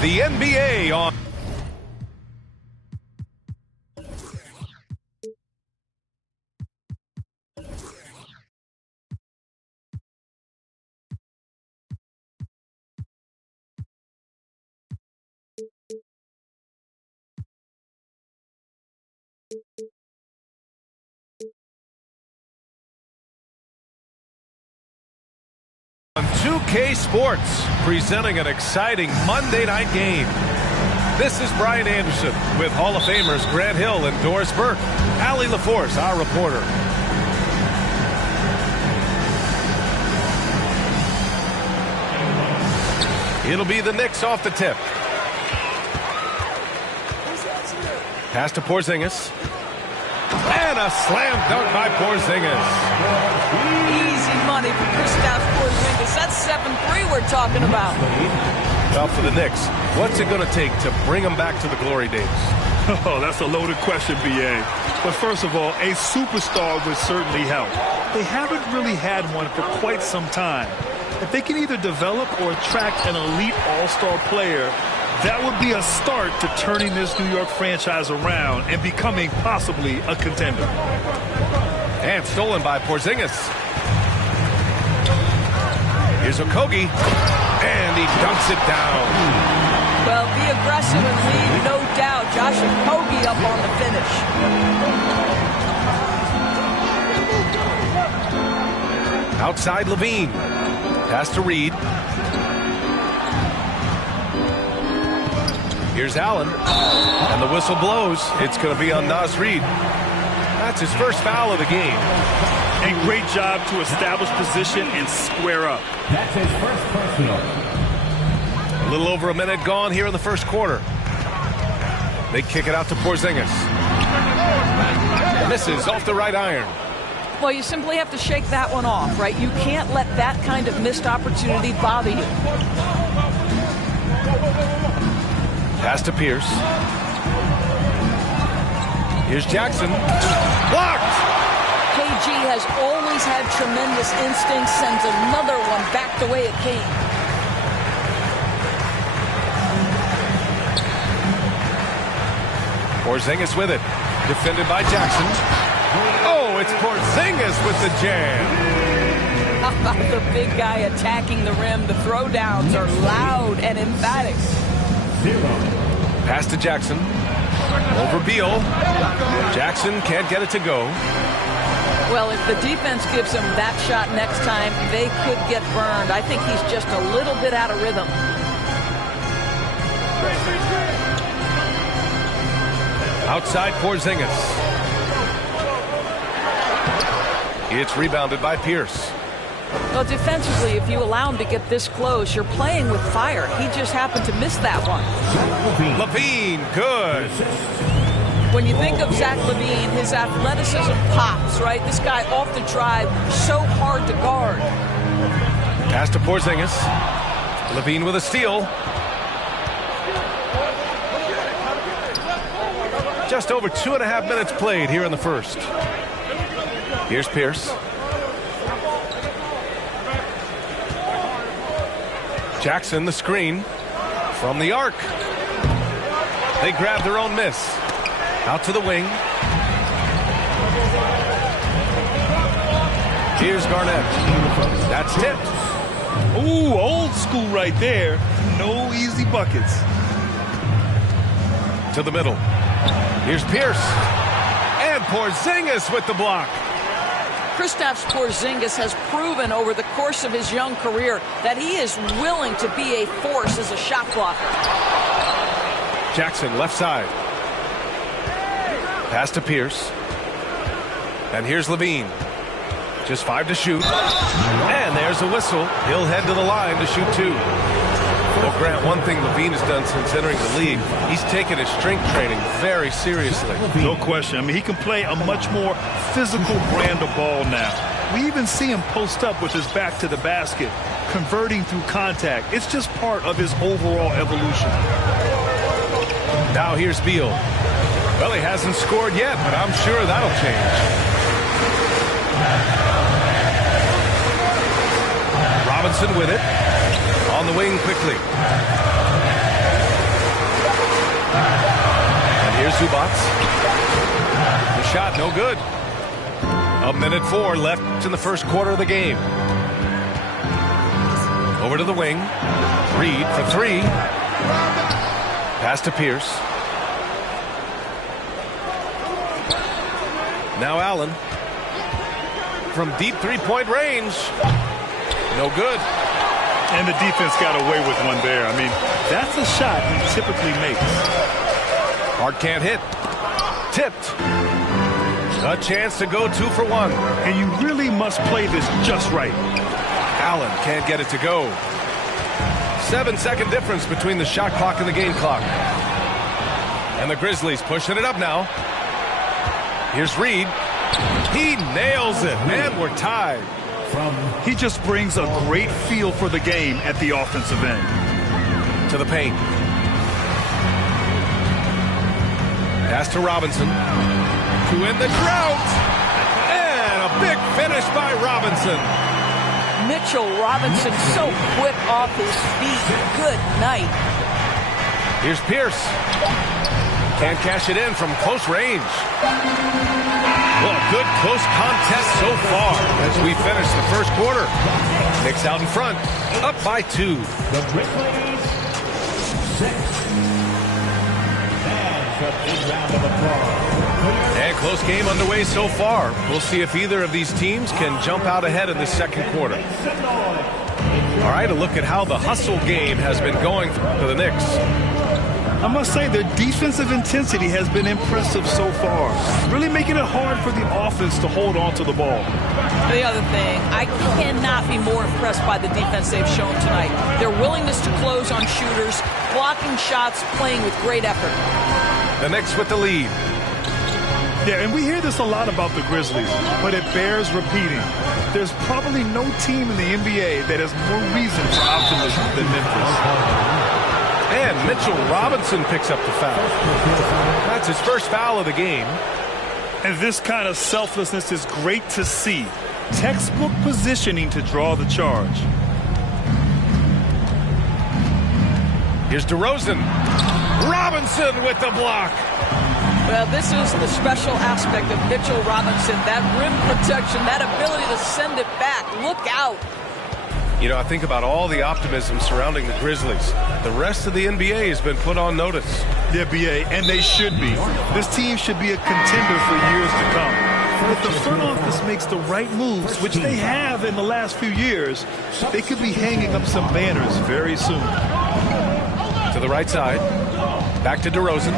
The NBA on 2K Sports, presenting an exciting Monday night game. This is Brian Anderson with Hall of Famers Grant Hill and Doris Burke. Allie LaForce, our reporter. It'll be the Knicks off the tip. Pass to Porzingis. And a slam dunk by Porzingis. Easy money for Kristaps Porzingis. That's 7-3 we're talking about. Well, for the Knicks, what's it going to take to bring them back to the glory days? Oh, that's a loaded question, B.A. But first of all, a superstar would certainly help. They haven't really had one for quite some time. If they can either develop or attract an elite all-star player, that would be a start to turning this New York franchise around and becoming possibly a contender. And stolen by Porzingis. Here's Okogie, and he dunks it down. Well, be aggressive and lead, no doubt. Josh Okogie up on the finish. Outside LaVine. Pass to Reed. Here's Allen. And the whistle blows. It's going to be on Naz Reid. That's his first foul of the game. A great job to establish position and square up. That's his first personal. A little over a minute gone here in the first quarter. They kick it out to Porzingis. Misses off the right iron. Well, you simply have to shake that one off, right? You can't let that kind of missed opportunity bother you. Pass to Pierce. Here's Jackson. Blocked! KG has always had tremendous instincts, sends another one back the way it came. Porzingis with it. Defended by Jackson. Oh, it's Porzingis with the jam. How about the big guy attacking the rim? The throwdowns are loud and emphatic. Pass to Jackson. Over Beal. Jackson can't get it to go. Well, if the defense gives him that shot next time, they could get burned. I think he's just a little bit out of rhythm. Outside Porzingis. It's rebounded by Pierce. Well, defensively, if you allow him to get this close, you're playing with fire. He just happened to miss that one. LaVine, good. When you think of Zach LaVine, his athleticism pops, right? This guy off the drive, so hard to guard. Pass to Porzingis. LaVine with a steal. Just over 2.5 minutes played here in the first. Here's Pierce. Jackson, the screen from the arc. They grab their own miss. Out to the wing. Here's Garnett. That's tipped. Ooh, old school right there. No easy buckets. To the middle. Here's Pierce. And Porzingis with the block. Kristaps Porzingis has proven over the course of his young career that he is willing to be a force as a shot blocker. Jackson, left side. Pass to Pierce. And here's LaVine. Just 5 to shoot. And there's a whistle. He'll head to the line to shoot 2. Well, Grant, one thing LaVine has done since entering the league, he's taken his strength training very seriously. No question. I mean, he can play a much more physical brand of ball now. We even see him post up with his back to the basket, converting through contact. It's just part of his overall evolution. Now here's Beal. Well, he hasn't scored yet, but I'm sure that'll change. Robinson with it. On the wing quickly. And here's Zubac. The shot, no good. 1:04 left in the first quarter of the game. Over to the wing. Reed for three. Pass to Pierce. Now Allen. From deep three-point range. No good. And the defense got away with one there. I mean, that's a shot he typically makes. Hart can't hit. Tipped. A chance to go 2 for 1. And you really must play this just right. Allen can't get it to go. 7-second difference between the shot clock and the game clock. And the Grizzlies pushing it up now. Here's Reed. He nails it, and we're tied. He just brings a great feel for the game at the offensive end. To the paint. Pass to Robinson. To end the drought. And a big finish by Robinson. Mitchell Robinson so quick off his feet. Good night. Here's Pierce. Can't cash it in from close range. Well, a good close contest so far as we finish the first quarter. Knicks out in front, up by 2. The Grizzlies 6. That's a big round of applause. And close game underway so far. We'll see if either of these teams can jump out ahead in the second quarter. All right, a look at how the hustle game has been going for the Knicks. I must say their defensive intensity has been impressive so far. Really making it hard for the offense to hold on to the ball. The other thing, I cannot be more impressed by the defense they've shown tonight. Their willingness to close on shooters, blocking shots, playing with great effort. The Knicks with the lead. Yeah, and we hear this a lot about the Grizzlies, but it bears repeating. There's probably no team in the NBA that has more reason for optimism than Memphis. And Mitchell Robinson picks up the foul. That's his first foul of the game. And this kind of selflessness is great to see. Textbook positioning to draw the charge. Here's DeRozan. Robinson with the block. Well, this is the special aspect of Mitchell Robinson. That rim protection, that ability to send it back. Look out. You know, I think about all the optimism surrounding the Grizzlies. The rest of the NBA has been put on notice. Yeah, BA, and they should be. This team should be a contender for years to come. If the front office makes the right moves, which they have in the last few years, they could be hanging up some banners very soon. To the right side. Back to DeRozan.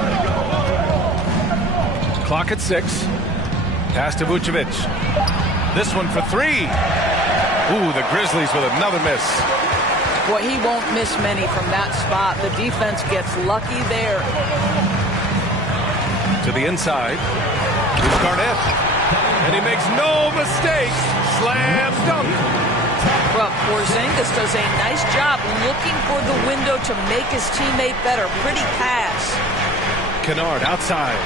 Clock at 6. Pass to Vucevic. This one for 3. Ooh, the Grizzlies with another miss. Boy, he won't miss many from that spot. The defense gets lucky there. To the inside. Here's Garnett. And he makes no mistakes. Slam dunk. Well, Porzingis does a nice job looking for the window to make his teammate better. Pretty pass. Kennard outside.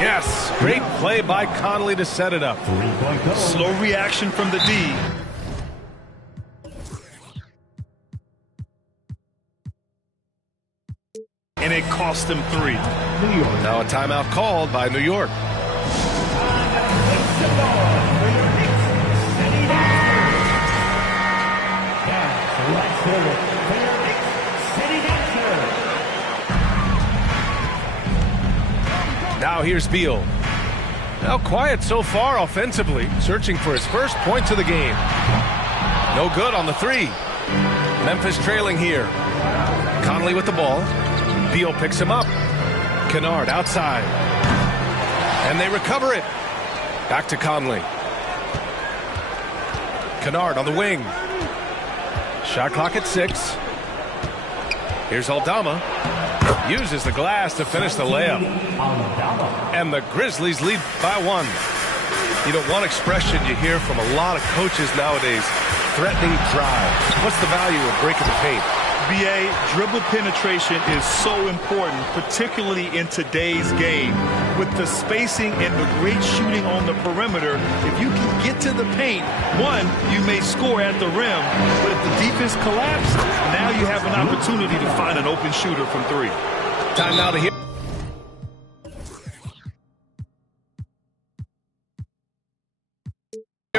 Yes, great play by Conley to set it up. Slow reaction from the D. And it cost them 3. Now a timeout called by New York. Now here's Beal. Now quiet so far offensively, searching for his first points of the game. No good on the 3. Memphis trailing here. Conley with the ball. Beal picks him up. Kennard outside. And they recover it. Back to Conley. Kennard on the wing. Shot clock at 6. Here's Aldama. Uses the glass to finish the layup. And the Grizzlies lead by 1. You know, one expression you hear from a lot of coaches nowadays, threatening drive. What's the value of breaking the paint? BA, dribble penetration is so important, particularly in today's game. With the spacing and the great shooting on the perimeter, if you can get to the paint, one, you may score at the rim, but if the defense collapses, now you have an opportunity to find an open shooter from three. Time now to hear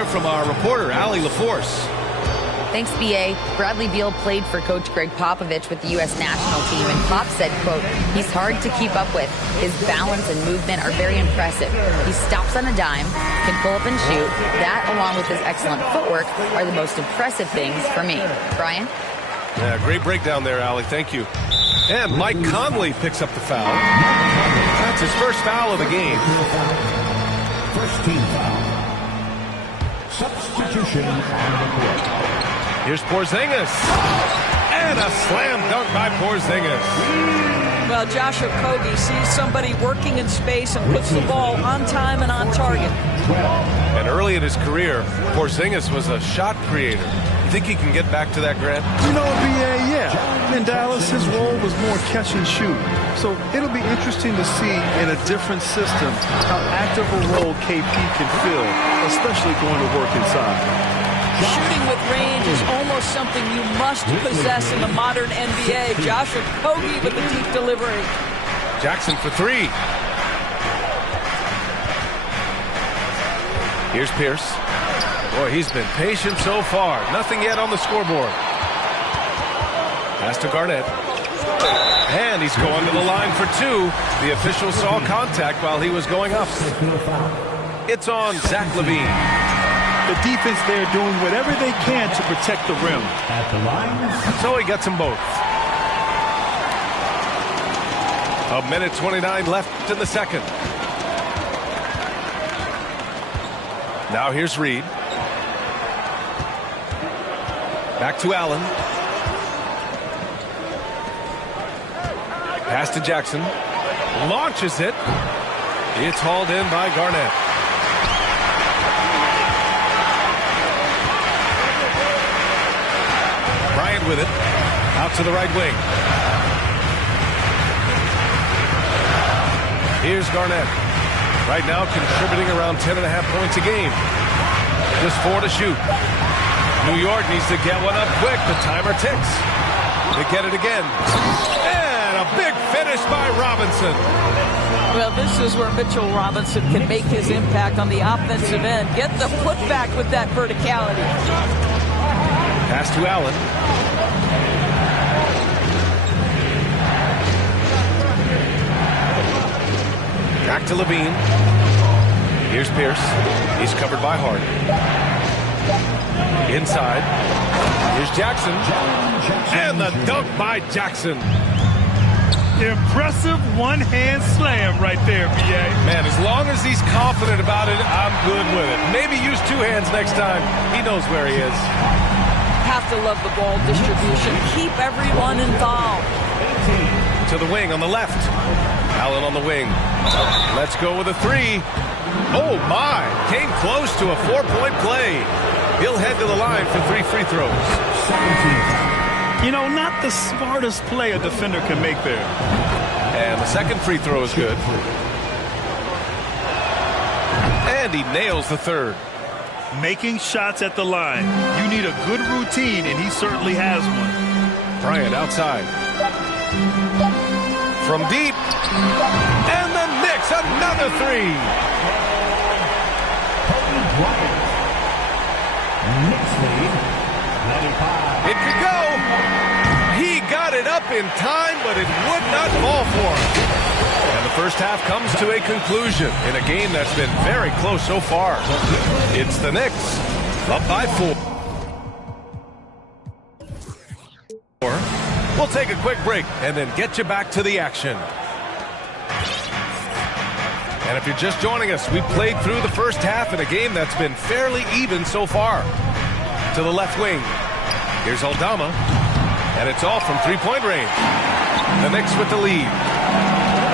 from our reporter, Allie LaForce. Thanks, B.A. Bradley Beal played for Coach Greg Popovich with the U.S. national team, and Pop said, quote, he's hard to keep up with. His balance and movement are very impressive. He stops on a dime, can pull up and shoot. That, along with his excellent footwork, are the most impressive things for me. Brian? Yeah, great breakdown there, Allie. Thank you. And Mike Conley picks up the foul. That's his first foul of the game. First team foul. Substitution on the court. Here's Porzingis. And a slam dunk by Porzingis. Well, Josh Okogie sees somebody working in space and puts the ball on time and on target. And early in his career, Porzingis was a shot creator. You think he can get back to that, Grant? You know, BA, yeah. In Dallas, his role was more catch and shoot. So it'll be interesting to see in a different system how active a role KP can fill, especially going to work inside. Shooting with range is almost something you must possess in the modern NBA. Josh Okogie with the deep delivery. Jackson for three. Here's Pierce. Boy, he's been patient so far. Nothing yet on the scoreboard. Pass to Garnett. And he's going to the line for two. The official saw contact while he was going up. It's on Zach LaVine. The defense there doing whatever they can to protect the rim. At the line. So he gets them both. A minute 29 left in the second. Now here's Reed. Back to Allen. Pass to Jackson. Launches it. It's hauled in by Garnett. Bryant with it. Out to the right wing. Here's Garnett. Right now contributing around 10.5 points a game. Just 4 to shoot. New York needs to get one up quick. The timer ticks. They get it again. And a big finish by Robinson. Well, this is where Mitchell Robinson can make his impact on the offensive end. Get the putback with that verticality. Pass to Allen. Back to LaVine. Here's Pierce. He's covered by Hart. Inside. Here's Jackson. And the dunk by Jackson. Impressive one-hand slam right there, B.A. Man, as long as he's confident about it, I'm good with it. Maybe use two hands next time. He knows where he is. Have to love the ball distribution. Keep everyone involved. To the wing on the left. Allen on the wing. Let's go with a three. Oh, my. Came close to a 4-point play. He'll head to the line for 3 free throws. You know, not the smartest play a defender can make there. And the second free throw is good. And he nails the third. Making shots at the line. You need a good routine, and he certainly has one. Bryant outside. From deep. And the Knicks, another three. It could go. He got it up in time, but it would not fall for him. And the first half comes to a conclusion in a game that's been very close so far. It's the Knicks, up by 4. We'll take a quick break and then get you back to the action. And if you're just joining us, we played through the first half in a game that's been fairly even so far. To the left wing. Here's Aldama. And it's all from three-point range. The Knicks with the lead.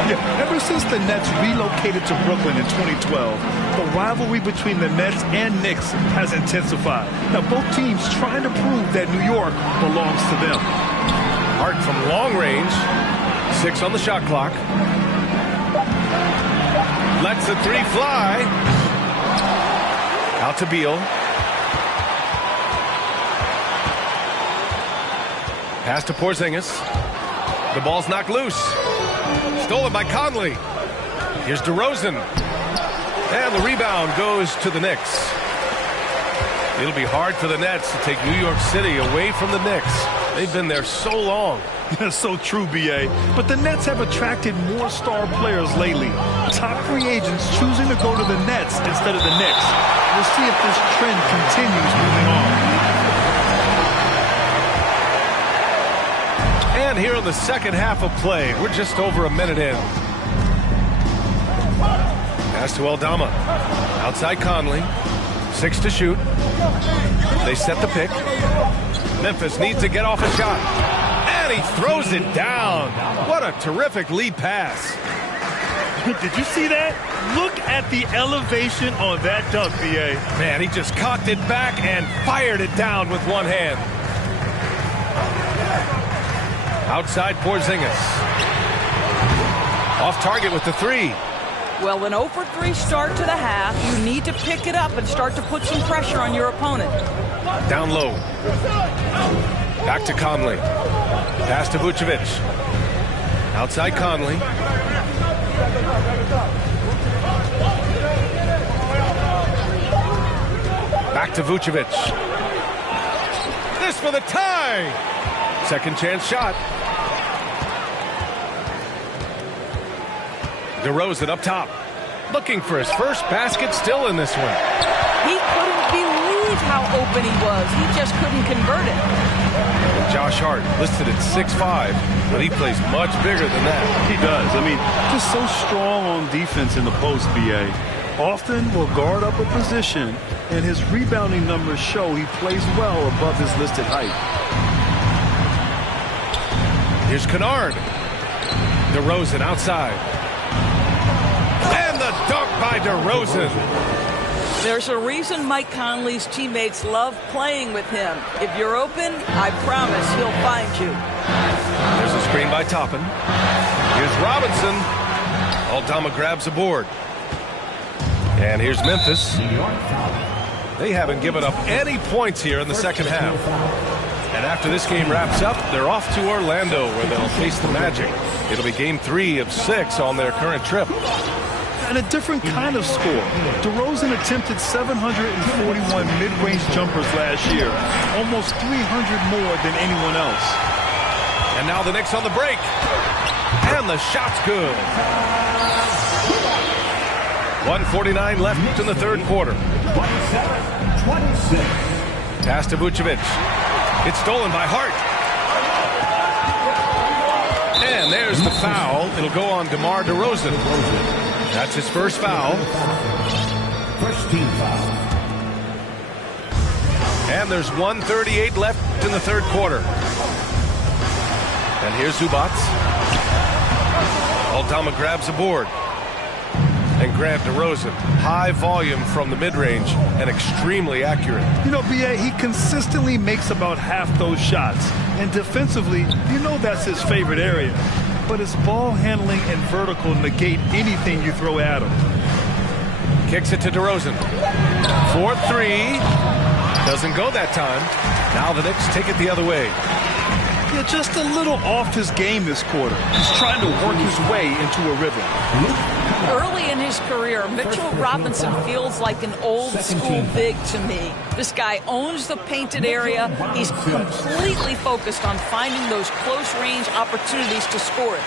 Yeah, ever since the Nets relocated to Brooklyn in 2012, the rivalry between the Nets and Knicks has intensified. Now, both teams trying to prove that New York belongs to them. Hart from long range. 6 on the shot clock. Lets the 3 fly. Out to Beal. Pass to Porzingis. The ball's knocked loose. Stolen by Conley. Here's DeRozan. And the rebound goes to the Knicks. It'll be hard for the Nets to take New York City away from the Knicks. They've been there so long. That's so true, B.A. But the Nets have attracted more star players lately. Top free agents choosing to go to the Nets instead of the Knicks. We'll see if this trend continues moving on. And here in the second half of play, we're just over a minute in. Pass to Aldama. Outside Conley. 6 to shoot. They set the pick. Memphis needs to get off a shot. And he throws it down. What a terrific lead pass. Did you see that? Look at the elevation on that dunk, B.A. Man, he just cocked it back and fired it down with one hand. Outside Porzingis. Off target with the 3. Well, an 0 for 3 start to the half. You need to pick it up and start to put some pressure on your opponent. Down low. Back to Conley. Pass to Vucevic. Outside Conley. Back to Vucevic. This for the tie. Second chance shot. DeRozan up top. Looking for his first basket, still in this one. He couldn't believe how open he was. He just couldn't convert it. And Josh Hart listed at 6'5", but he plays much bigger than that. He does. I mean, just so strong on defense in the post, B.A. Often will guard up a position, and his rebounding numbers show he plays well above his listed height. Here's Kennard. DeRozan outside. And the dunk by DeRozan. There's a reason Mike Conley's teammates love playing with him. If you're open, I promise he'll find you. There's a screen by Toppin. Here's Robinson. Aldama grabs a board. And here's Memphis. They haven't given up any points here in the second half. And after this game wraps up, they're off to Orlando where they'll face the Magic. It'll be game 3 of 6 on their current trip. And a different kind of score. DeRozan attempted 741 mid-range jumpers last year, almost 300 more than anyone else. And now the Knicks on the break. And the shot's good. 1:49 left in the third quarter. 27-26. Pass to Vucevic. It's stolen by Hart. And there's the foul. It'll go on DeMar DeRozan. That's his first foul. First team foul. And there's 1:38 left in the third quarter. And here's Zubac. Aldama grabs a board. And Grant DeRozan, high volume from the mid-range and extremely accurate. You know, B.A., he consistently makes about half those shots. And defensively, you know that's his favorite area. But his ball handling and vertical negate anything you throw at him. Kicks it to DeRozan. 4-3. Doesn't go that time. Now the Knicks take it the other way. Yeah, just a little off his game this quarter. He's trying to work his way into a rhythm. Early in his career, Mitchell Robinson feels like an old-school big to me. This guy owns the painted area. He's completely focused on finding those close-range opportunities to score it.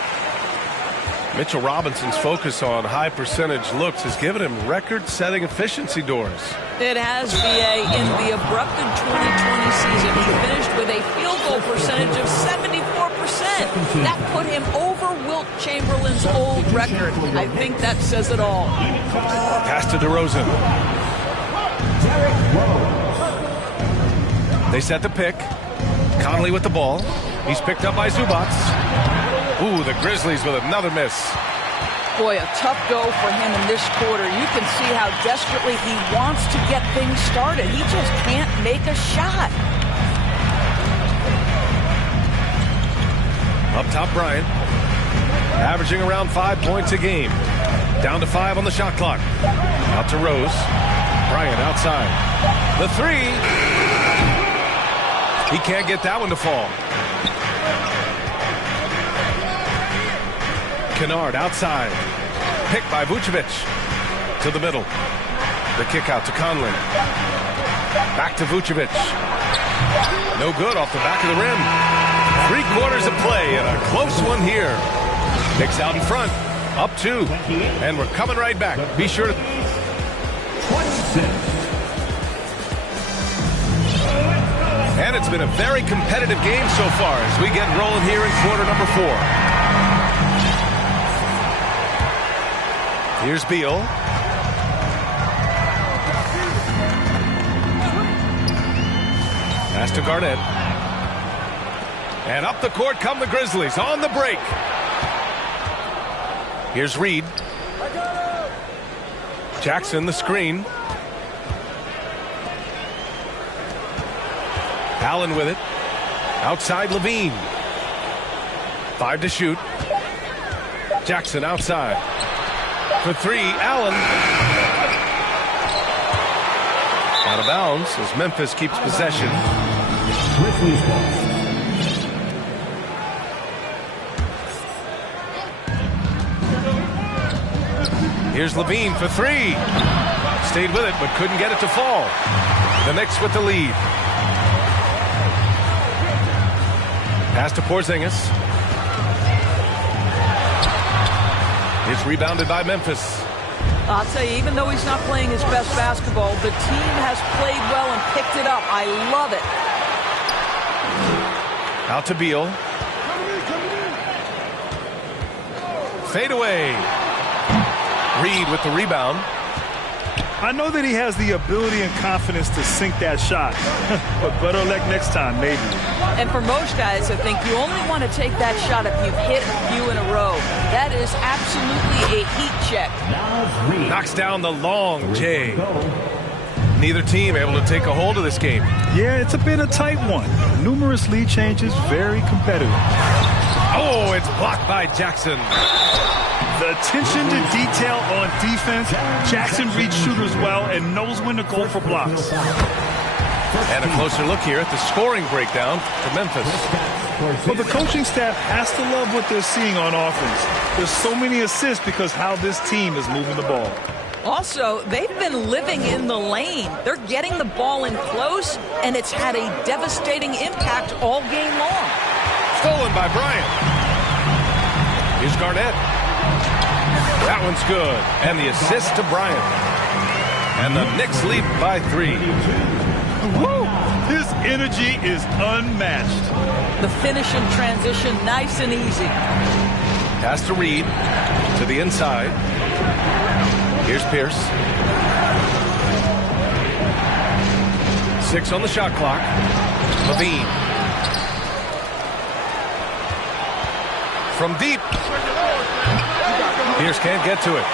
Mitchell Robinson's focus on high-percentage looks has given him record-setting efficiency doors. It has, B.A. In the abrupted 2020 season, he finished with a field goal percentage of 74%. That put him over Wilt Chamberlain's old record. I think that says it all. Pass to DeRozan. They set the pick. Conley with the ball. He's picked up by Zubac. Ooh, the Grizzlies with another miss. Boy, a tough go for him in this quarter. You can see how desperately he wants to get things started. He just can't make a shot. Up top, Bryant. Averaging around 5 points a game. Down to 5 on the shot clock. Out to Rose. Bryant outside. The three. He can't get that one to fall. Kennard outside. Picked by Vucevic. To the middle. The kick out to Conley. Back to Vucevic. No good off the back of the rim. 3/4 of play and a close one here. Knicks out in front. Up 2. And we're coming right back. Be sure to... And it's been a very competitive game so far as we get rolling here in quarter number 4. Here's Beal. Pass to Garnett. And up the court come the Grizzlies on the break. Here's Reed. Jackson the screen. Allen with it. Outside Levine. 5 to shoot. Jackson outside. For 3, Allen. Out of bounds as Memphis keeps possession. Here's Levine for 3. Stayed with it but couldn't get it to fall. The Knicks with the lead. Pass to Porzingis. It's rebounded by Memphis. I'll tell you, even though he's not playing his best basketball, the team has played well and picked it up. I love it. Out to Beal. Fade away. Reed with the rebound. I know that he has the ability and confidence to sink that shot, but better luck next time, maybe. And for most guys, I think you only want to take that shot if you've hit a few in a row. That is absolutely a heat check. Knocks down the long J. Neither team able to take a hold of this game. Yeah, it's a bit a tight one. Numerous lead changes, very competitive. Oh, it's blocked by Jackson. The attention to detail on defense. Jackson reads shooters well and knows when to go for blocks. And a closer look here at the scoring breakdown for Memphis. Well, the coaching staff has to love what they're seeing on offense. There's so many assists because how this team is moving the ball. Also, they've been living in the lane. They're getting the ball in close, and it's had a devastating impact all game long. Stolen by Bryant. Here's Garnett. That one's good. And the assist to Bryant. And the Knicks lead by 3. Woo! His energy is unmatched. The finish in transition, nice and easy. Pass to Reed. To the inside. Here's Pierce. 6 on the shot clock. Levine. From deep. Pierce can't get to it.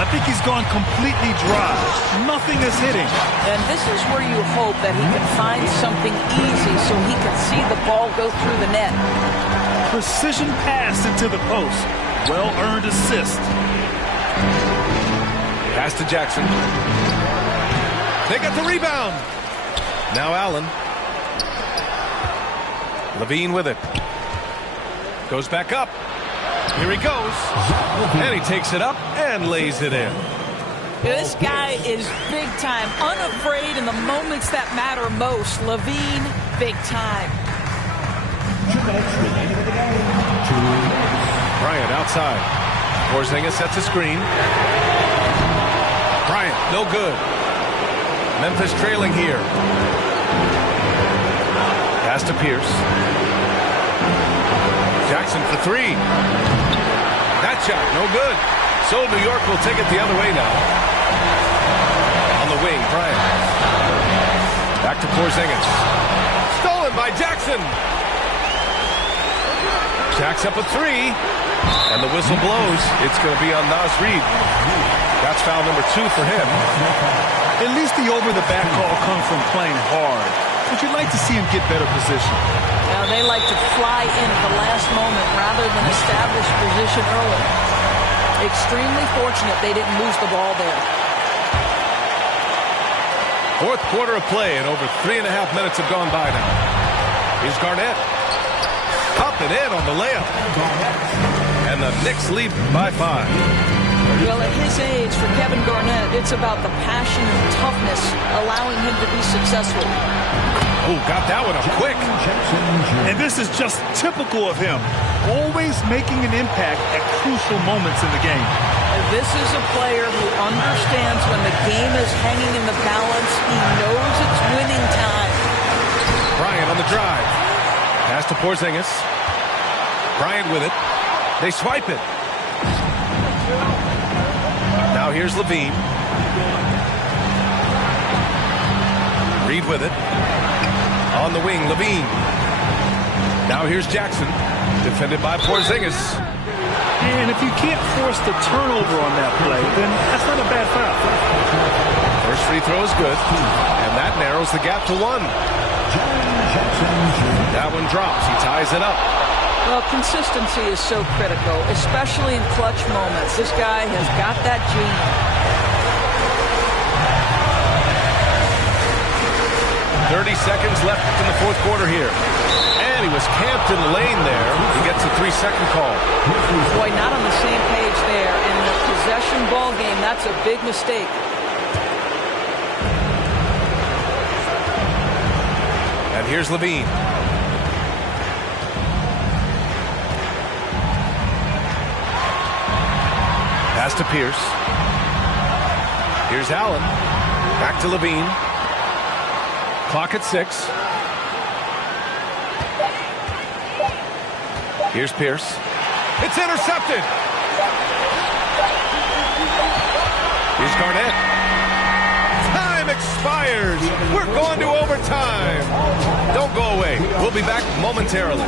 I think he's gone completely dry. Nothing is hitting. And this is where you hope that he can find something easy so he can see the ball go through the net. Precision pass into the post. Well-earned assist. Pass to Jackson. They got the rebound. Now Allen. Levine with it. Goes back up. Here he goes. And he takes it up and lays it in. This guy is big time, unafraid in the moments that matter most. Levine, big time. Bryant outside. Porzingis sets a screen. Bryant, no good. Memphis trailing here. Pass to Pierce. Jackson for 3. That shot, no good. So New York will take it the other way now. On the wing, Bryant. Back to Porzingis. Stolen by Jackson. Jack's up a 3. And the whistle blows. It's going to be on Naz Reid. That's foul number 2 for him. At least the over-the-back call comes from playing hard. but you'd like to see him get better position. Now, they like to fly in at the last moment rather than establish position early. Extremely fortunate they didn't lose the ball there. Fourth quarter of play, and over 3.5 minutes have gone by now. Here's Garnett. Up and in on the layup. And the Knicks lead by 5. Well, at his age, for Kevin Garnett, it's about the passion and toughness allowing him to be successful. Oh, got that one up quick. And this is just typical of him. Always making an impact at crucial moments in the game. This is a player who understands when the game is hanging in the balance. He knows it's winning time. Bryant on the drive. Pass to Porzingis. Bryant with it. They swipe it. Now here's Levine. Reed with it. On the wing, Levine. Now here's Jackson. Defended by Porzingis. And if you can't force the turnover on that play, then that's not a bad foul. First free throw is good. And that narrows the gap to 1. That one drops. He ties it up. Well, consistency is so critical, especially in clutch moments. This guy has got that gene. 30 seconds left in the fourth quarter here. And he was camped in the lane there. He gets a 3-second call. Boy, not on the same page there. And in a possession ball game, that's a big mistake. And here's Levine. Pass to Pierce. Here's Allen. Back to Levine. Clock at 6. Here's Pierce. It's intercepted. Here's Garnett. Time expires. We're going to overtime. Don't go away. We'll be back momentarily.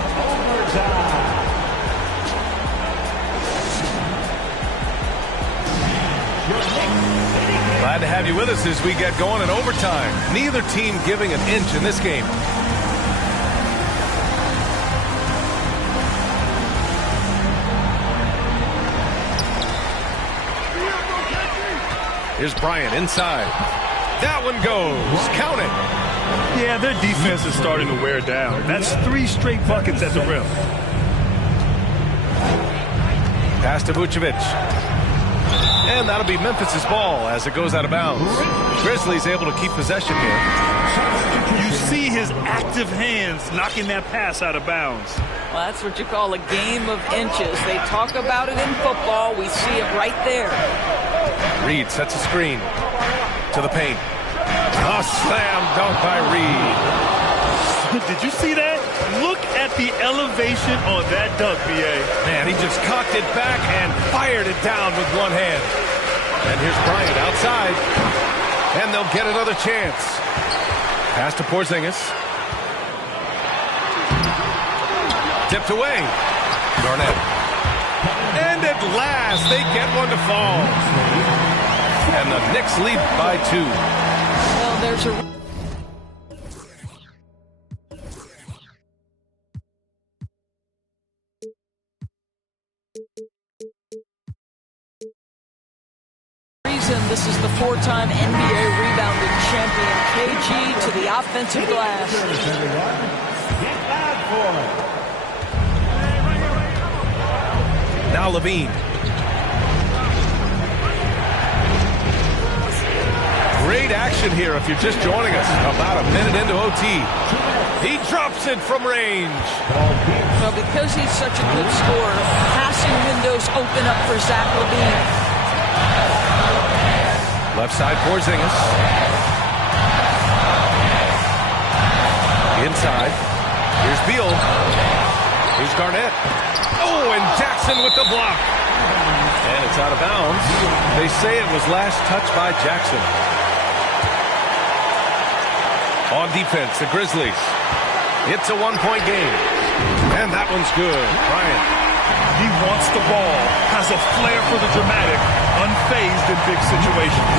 Glad to have you with us as we get going in overtime. Neither team giving an inch in this game. Here's Bryant inside. That one goes. Count it. Yeah, their defense is starting to wear down. That's 3 straight buckets at the rim. Pass to Vucevic. And that'll be Memphis's ball as it goes out of bounds. Grizzlies able to keep possession here. You see his active hands knocking that pass out of bounds. Well, that's what you call a game of inches. They talk about it in football. We see it right there. Reed sets a screen to the paint. A slam dunk by Reed. Did you see that? Look at the elevation on that dunk, B.A. Man, he just cocked it back and fired it down with one hand. And here's Bryant outside. And they'll get another chance. Pass to Porzingis. Tipped away. Garnett. And at last, they get one to fall. And the Knicks lead by 2. Well, there's a reason this is the 4-time NBA rebounding champion. KG to the offensive glass. Now Levine. Great action here if you're just joining us. About a minute into OT. He drops it from range. Well, because he's such a good scorer, passing windows open up for Zach LaVine. Left side Porzingis. Inside. Here's Beal. Here's Garnett. Oh, and Jackson with the block. And it's out of bounds. They say it was last touched by Jackson. On defense, the Grizzlies. It's a 1-point game. And that one's good. Bryant. He wants the ball, has a flair for the dramatic, unfazed in big situations.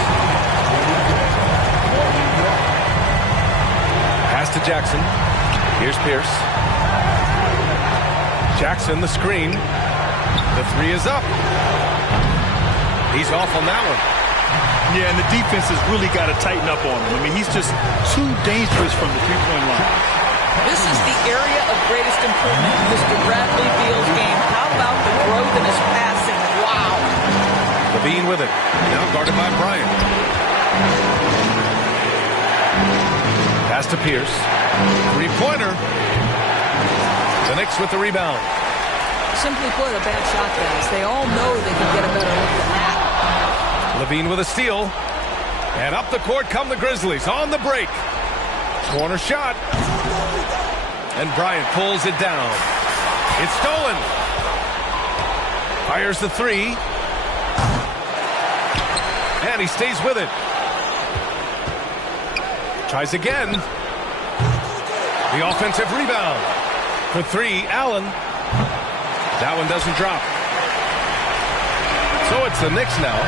Pass to to Jackson. Here's Pierce. Jackson, the screen. The three is up. He's off on that one. Yeah, and the defense has really got to tighten up on him. I mean, he's just too dangerous from the three-point line. This is the area of greatest improvement in Mr. Bradley Beal's game. How about the growth in his passing? Wow. LaVine with it. Now guarded by Bryant. Pass to Pierce. Three-pointer. The Knicks with the rebound. Simply put, a bad shot, guys. They all know they can get a better look than that. LaVine with a steal. And up the court come the Grizzlies on the break. Corner shot. And Bryant pulls it down. It's stolen. Fires the three. And he stays with it. Tries again. The offensive rebound. For three, Allen. That one doesn't drop. So it's the Knicks now.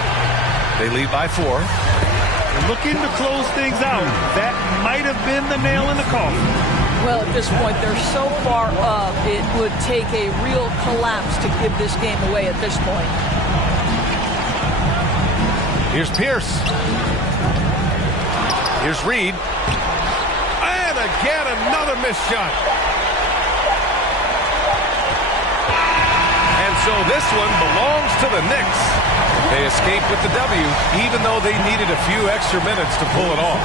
They lead by 4. And looking to close things out. That might have been the nail in the coffin. Well, at this point, they're so far up, it would take a real collapse to give this game away at this point. Here's Pierce. Here's Reed. And again, another missed shot. And so this one belongs to the Knicks. They escape with the W, even though they needed a few extra minutes to pull it off.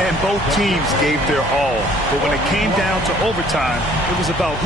And both teams gave their all. But when it came down to overtime, it was about